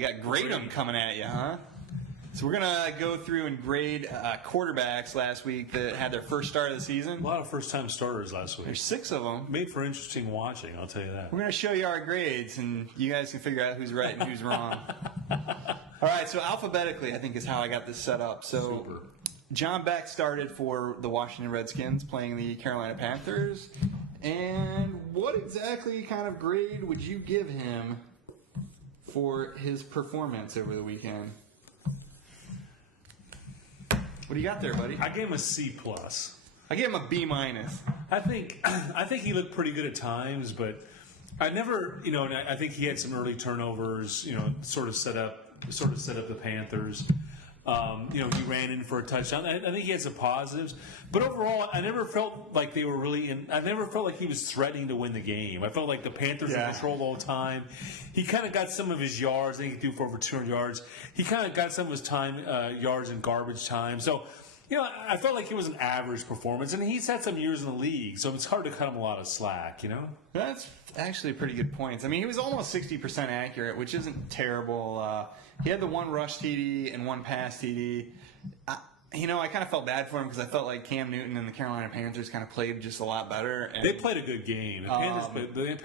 We got grade 'em coming at you, huh? So we're going to go through and grade quarterbacks last week that had their first start of the season. A lot of first-time starters last week. There's 6 of them. Made for interesting watching, I'll tell you that. We're going to show you our grades, and you guys can figure out who's right and who's wrong. All right, so alphabetically, I think, is how I got this set up. So Super. John Beck started for the Washington Redskins playing the Carolina Panthers. And what exactly kind of grade would you give him for his performance over the weekend? What do you got there, buddy? I gave him a C+. I gave him a B-. I think he looked pretty good at times, but I never, and I think he had some early turnovers, sort of set up the Panthers. He ran in for a touchdown. I think he had some positives, but overall, I never felt like they were really in. I never felt like he was threatening to win the game. I felt like the Panthers were in control all the time. He kind of got some of his yards. I think he threw for over 200 yards. He kind of got some of his yards in garbage time. So, I felt like it was an average performance, and he's had some years in the league, so it's hard to cut him a lot of slack. That's actually pretty good points. I mean, he was almost 60% accurate, which isn't terrible. He had the 1 rush TD and 1 pass TD. I kind of felt bad for him because I felt like Cam Newton and the Carolina Panthers kind of played just a lot better. And, they played a good game. The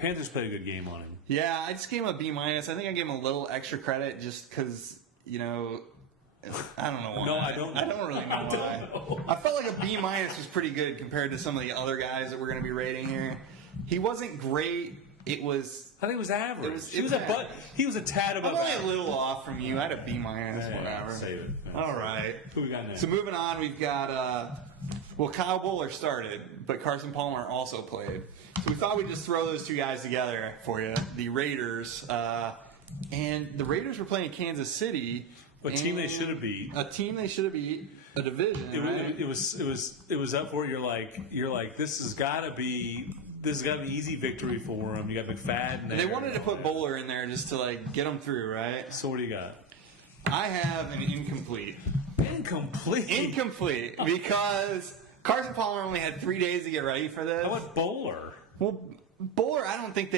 Panthers played a good game on him. Yeah, I just gave him a B-. I think I gave him a little extra credit just because, I don't know why. No, I don't know. I don't really know why. I felt like a B- was pretty good compared to some of the other guys that we're going to be rating here. He wasn't great. I think it was average. He was a tad above. I'm only a little off from you. I had a B-, whatever. Save it. All right. Who we got next? So moving on, we've got Kyle Bowler started, but Carson Palmer also played. So we thought we'd just throw those 2 guys together for you. The Raiders, and the Raiders were playing Kansas City. A team they should have beat. A team they should have beat. A division. It was up for it. You're like this has got to be an easy victory for them. You got McFadden. And they wanted to put Bowler in there just to get him through, right? So what do you got? I have an incomplete. Incomplete because Carson Palmer only had 3 days to get ready for this. How about Bowler? Well, Bowler, I don't think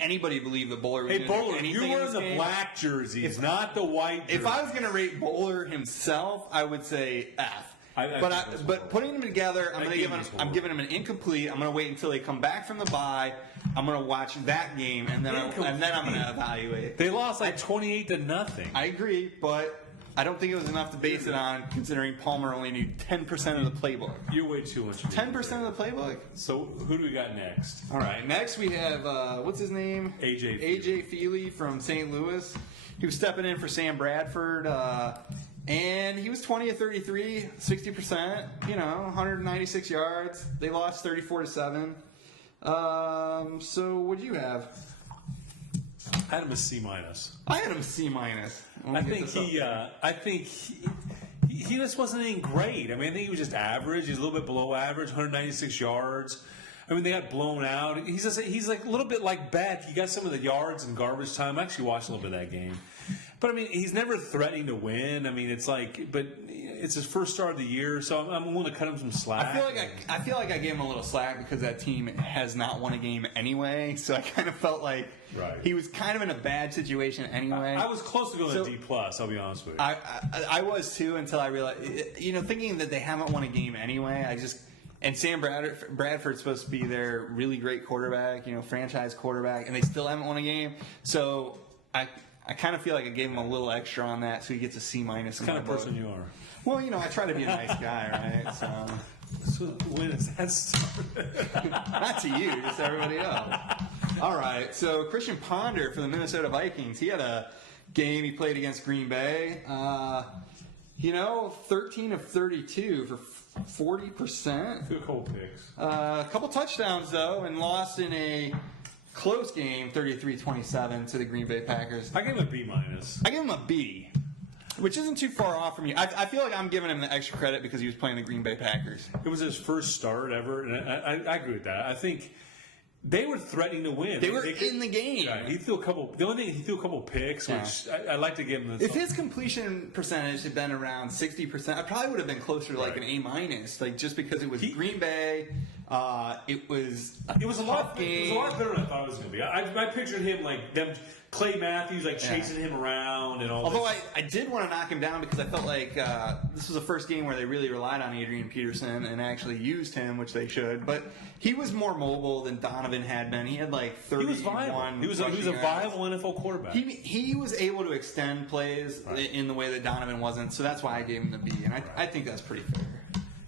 anybody believed that Bowler was going to do anything. You're wearing the black jerseys, not the white jerseys. If I was going to rate Bowler himself, I would say F. But putting them together, I'm giving him an incomplete. I'm going to wait until they come back from the bye. I'm going to watch that game, and then I'm going to evaluate. They lost 28-0. I agree, but I don't think it was enough to base it on, considering Palmer only knew 10% of the playbook. You're way too much. 10% of the playbook? So who do we got next? All right, next we have, what's his name? AJ Feely from St. Louis. He was stepping in for Sam Bradford, and he was 20 of 33, 60%, 196 yards. They lost 34-7. So what do you have? I had him a C-. I had him a C-. I think he just wasn't anything great. I think he was just average. He's a little bit below average, 196 yards. They got blown out. He's like a little bit like Beck. He got some of the yards in garbage time. I actually watched a little bit of that game. But, he's never threatening to win. But it's his first start of the year, so I'm willing to cut him some slack. I feel like I gave him a little slack because that team has not won a game anyway, so I kind of felt like he was kind of in a bad situation anyway. I was close to going to D+, I'll be honest with you. I was too until I realized, thinking that they haven't won a game anyway, and Sam Bradford's supposed to be their really great quarterback, franchise quarterback, and they still haven't won a game. So I kind of feel like I gave him a little extra on that, so he gets a C-. What kind of person you are? Well, I try to be a nice guy, right? So when is that started? Not to you, just to everybody else. All right, so Christian Ponder for the Minnesota Vikings, he had a game he played against Green Bay. 13 of 32 for 40%. A couple picks. A couple touchdowns, though, and lost in a close game, 33-27 to the Green Bay Packers. I gave him a B-. I give him a B, which isn't too far off from you. I feel like I'm giving him the extra credit because he was playing the Green Bay Packers. It was his first start ever, and I agree with that. I think they were threatening to win. They were in the game. Right. He threw a couple. The only thing he threw a couple picks, which I like to give him. If his completion percentage had been around 60%, I probably would have been closer to like an A-, just because it was Green Bay. It was a lot better than I thought it was going to be. I pictured him like them. Clay Matthews chasing him around. around and all. Although I did want to knock him down because I felt like this was the first game where they really relied on Adrian Peterson and actually used him, which they should. But he was more mobile than Donovan had been. He had like 31. He was viable. He was a viable NFL quarterback. He was able to extend plays in the way that Donovan wasn't. So that's why I gave him the B, and I think that's pretty fair.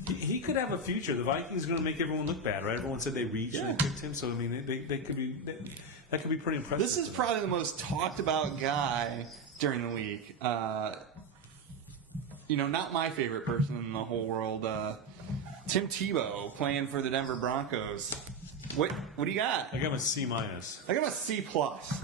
He could have a future. The Vikings are going to make everyone look bad, right? Everyone said they reached and they picked him, so I mean, they could be that could be pretty impressive. This is probably the most talked about guy during the week. Not my favorite person in the whole world. Tim Tebow playing for the Denver Broncos. What do you got? I got him a C minus. I got him a C plus.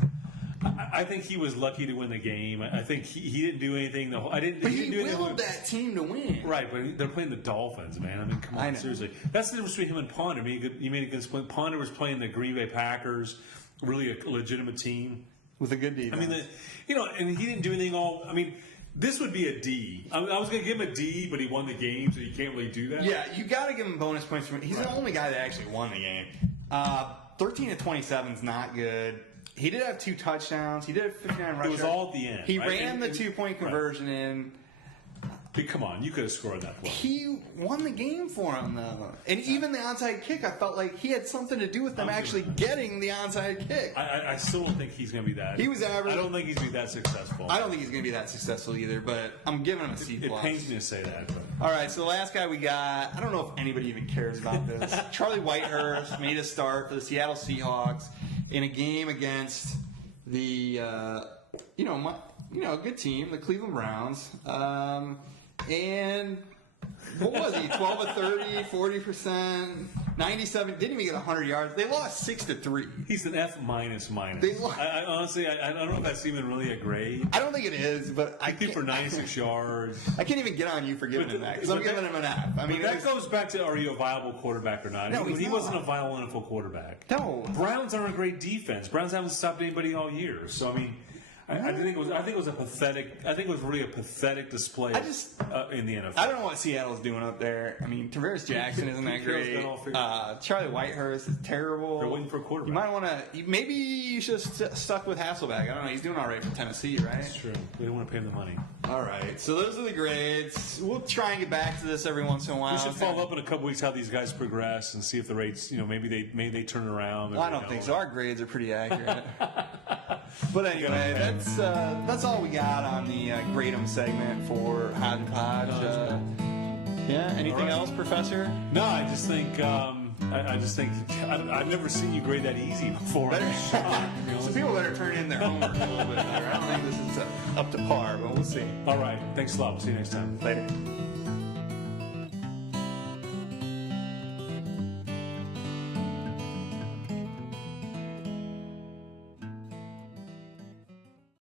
I think he was lucky to win the game. I think he didn't do anything. But he willed that team to win. Right, but they're playing the Dolphins, man. I mean, come on, seriously. That's the difference between him and Ponder. I mean, he made a good point. Ponder was playing the Green Bay Packers, really a legitimate team. With a good defense. I mean, and he didn't do anything all. I mean, this would be a D. I was going to give him a D, but he won the game, so you can't really do that. Yeah, you got to give him bonus points for him. He's the only guy that actually won the game. 13 to 27 is not good. He did have 2 touchdowns. He did have 59 rushing. It was all at the end. He ran the 2-point conversion in. But come on, you could have scored that play. He won the game for him, though. And even the onside kick, I felt like he had something to do with them actually getting the onside kick. I still don't think he's going to be that. He was average. I don't think he's going to be that successful. I don't think he's going to be that successful either, but I'm giving him a C+. It pains me to say that. But. All right, so the last guy we got, I don't know if anybody even cares about this. Charlie Whitehurst made a start for the Seattle Seahawks in a game against the, a good team, the Cleveland Browns. And what was he? 12 of 30, 40%, 97. Didn't even get 100 yards. They lost 6-3. He's an F minus. They lost. I honestly, I don't know if that's even really a grade. I don't think it is, but I think for 96 yards. I can't even get on you for giving him that because I'm giving him an F. I mean, that goes back to, are you a viable quarterback or not? No, he wasn't a viable NFL quarterback. No. Browns aren't a great defense. Browns haven't stopped anybody all year. So I mean. I think it was a pathetic. I think it was really a pathetic display in the NFL. I don't know what Seattle's doing up there. I mean, Tavares Jackson isn't that great. Charlie Whitehurst is terrible. They're waiting for a quarterback. You might want to. Maybe you should have stuck with Hasselbeck. I don't know. He's doing all right for Tennessee, right? That's true. They don't want to pay him the money. All right. So those are the grades. We'll try and get back to this every once in a while. We should follow up in a couple weeks how these guys progress and see if the rates. Maybe they turn around. Well, I don't think so. Our grades are pretty accurate. But anyway, that's all we got on the grade 'em segment for Hodge and Podge. Yeah. Anything else, Professor? No, I just think I've never seen you grade that easy before. So people better turn in their homework a little bit better. I don't think this is up to par, but we'll see. All right. Thanks a lot. We'll see you next time. Later.